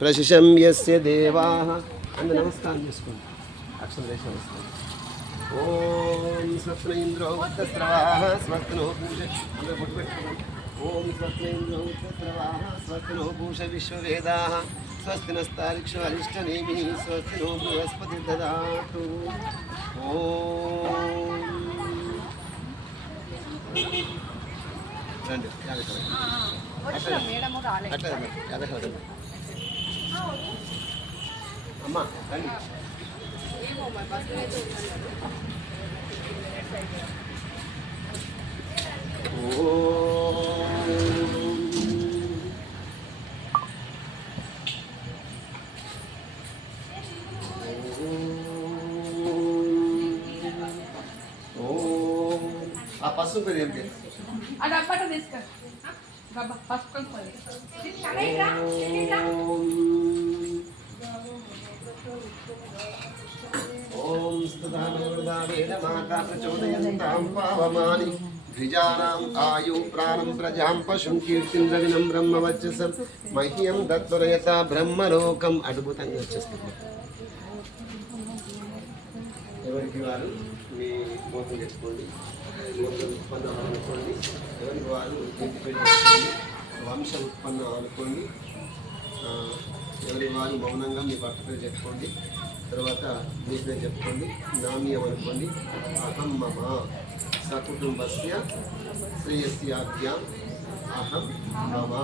ప్రశిషం ఎస్య దేవా అందు నమస్కారం చేసుకోండి అక్షరదేశ నమస్కారం ఓం స్వప్న ఇంద్రో ఉత్తస్రవాహ స్వప్నో పూజ అందరూ గుర్తుపెట్టుకోండి ఓం స్వప్న ఇంద్రో ఉత్తస్రవాహ స్వప్నో పూష విశ్వవేదా స్వస్తి నస్తారిక్ష అరిష్టనేమి స్వస్తి నో బృహస్పతి దాటు ఓం అట్లా అట్లా అమ్మా రండి ఏమో మరి బస్సులో అయితే ఉందన్నారు ఆ పసుపు పేరు ఏం పేరు ఆ డబ్బట తీసుకో డబ్బా పసుకొని सर्वदा प्रचोदयन्तां पावमानि द्विजानाम् आयु प्राणं प्रजां पशुं కీర్తిం రవినం బ్రహ్మ వచ్చసం మహ్యం దత్వరయత బ్రహ్మలోకం అద్భుతంగా వచ్చేస్తుంది ఎవరికి వారు మీ మోసం తెచ్చుకోండి మోసం ఉత్పన్నం అనుకోండి ఎవరికి వారు కీర్తి పెట్టుకోండి వంశం ఉత్పన్నం అనుకోండి ఎవరి వారు మౌనంగా మీ భర్త చెప్పుకోండి తర్వాత మీరు చెప్పుకోండి నామ్యం అనుకోండి అహం మమ సకుటుంబస్య శ్రేయస్యాభ్యాం అహం మమ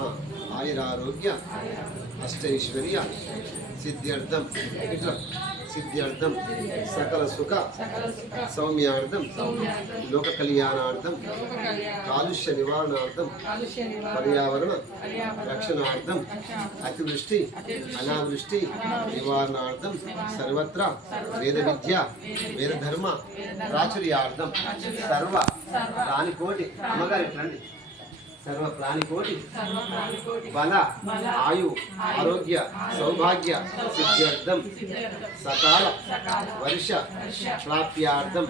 ఆయురారోగ్య అష్టైశ్వర్య సిద్ధ్యర్థం ఇట్లా సిద్ధ్యార్థం సకల సుఖ సౌమ్యార్థం లోక కళ్యాణార్థం కాలుష్య నివారణార్థం పర్యావరణ రక్షణార్థం అతివృష్టి అనావృష్టి నివారణార్థం సర్వత్రా వేద విద్య వేదధర్మ ప్రాచుర్యార్థం సర్వ దానికోటి కోటి అమ్మగారు ఎట్లండి సర్వ ప్రాణికోటి బల ఆయు ఆరోగ్య సౌభాగ్య సిద్ధ్యర్థం సకాల వర్ష ప్రాప్యార్థం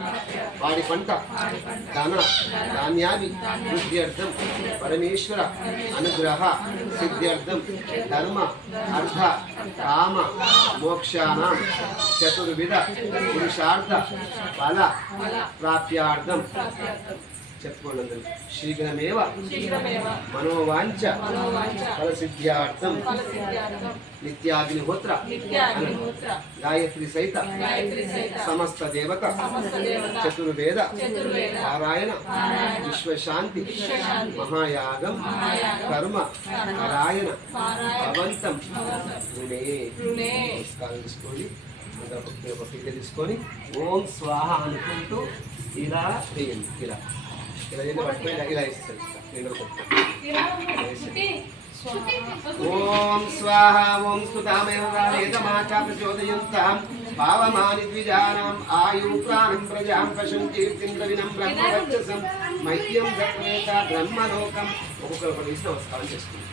వాడి పంట ధన ధాన్యాది వృద్ధ్యర్థం పరమేశ్వర అనుగ్రహ సిద్ధ్యర్థం ధర్మ అర్థ కామ మోక్షాణ చతుర్విధ పురుషార్థ బల ప్రాప్యార్థం చెప్పుకోండి శీఘ్రమేవ మనోవాంఛ ఫలసిద్ధ్యార్థం నిత్యాగ్నిహోత్ర గాయత్రి సైత సమస్త దేవత చతుర్వేద పారాయణ విశ్వశాంతి మహాయాగం కర్మ పారాయణ అవంతం నమస్కారం తీసుకోండి ఒక పిల్ల తీసుకొని ఓం స్వాహ అనుకుంటూ ఇలా చేయండి ఇలా ఇలా చేసి పట్టుకొని ఇలా ఇస్తాడు నీళ్ళు ఓం స్వాహ ఓం స్తుతామేవేదమాచా ప్రచోదయంతాం భావమాని ద్విజానాం ఆయు ప్రాణం ప్రజాం పశుం కీర్తిం రవినం బ్రహ్మవర్చసం మహ్యం బ్రహ్మలోకం ఒక్కొక్కరు ఒక ఇష్టం చేసుకుంటాం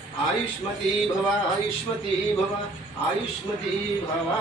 आयुष्मती भवा आयुष्मती भवा आयुष्मती भवा